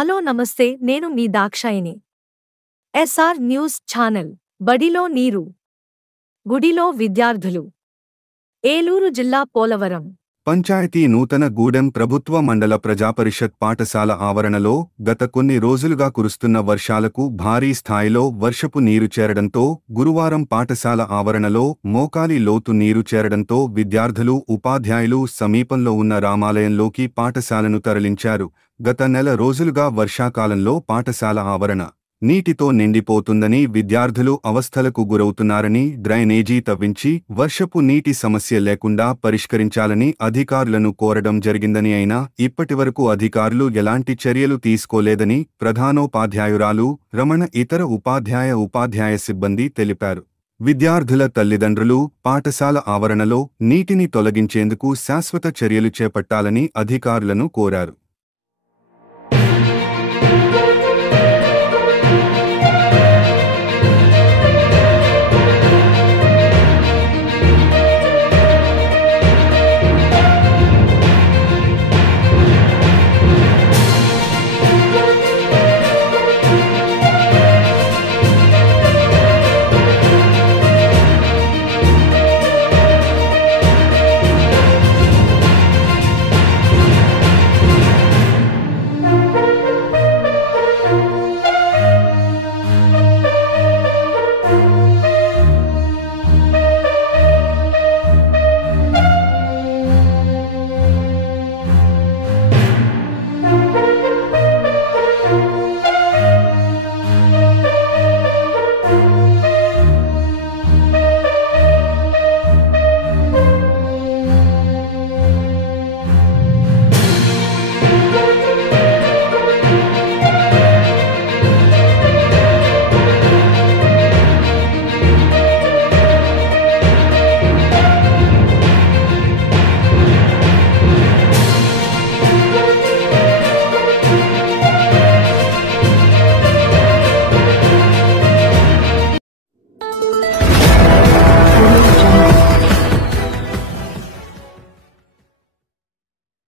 Hello నమస్తే, నేను మీ దాక్షాయిని. SR news channel. బడిలో నీరు, గుడిలో విద్యార్థులు. ఏలూరు జిల్లా పోలవరం పంచాయతీ నూతన గూడెం ప్రభుత్వ మండల ప్రజాపరిషత్ పాఠశాల ఆవరణలో గత కొన్ని రోజులుగా కురుస్తున్న వర్షాలకు భారీ స్థాయిలో వర్షపు నీరు చేరడంతో గురువారం పాఠశాల ఆవరణలో మోకాలి లోతు నీరు చేరడంతో విద్యార్థులు, ఉపాధ్యాయులు సమీపంలో ఉన్న రామాలయంలోకి పాఠశాలను తరలించారు. గత నెల రోజులుగా వర్షాకాలంలో పాఠశాల ఆవరణ నీటితో నిండిపోతుందని, విద్యార్థులు అవస్థలకు గురవుతున్నారని, డ్రైనేజీ తవ్వించి వర్షపు నీటి సమస్య లేకుండా పరిష్కరించాలని అధికారులను కోరడం జరిగిందని, అయినా ఇప్పటివరకు అధికారులు ఎలాంటి చర్యలు తీసుకోలేదని ప్రధానోపాధ్యాయురాలు రమణ, ఇతర ఉపాధ్యాయ సిబ్బంది తెలిపారు. విద్యార్థుల తల్లిదండ్రులు పాఠశాల ఆవరణలో నీటిని తొలగించేందుకు శాశ్వత చర్యలు చేపట్టాలని అధికారులను కోరారు.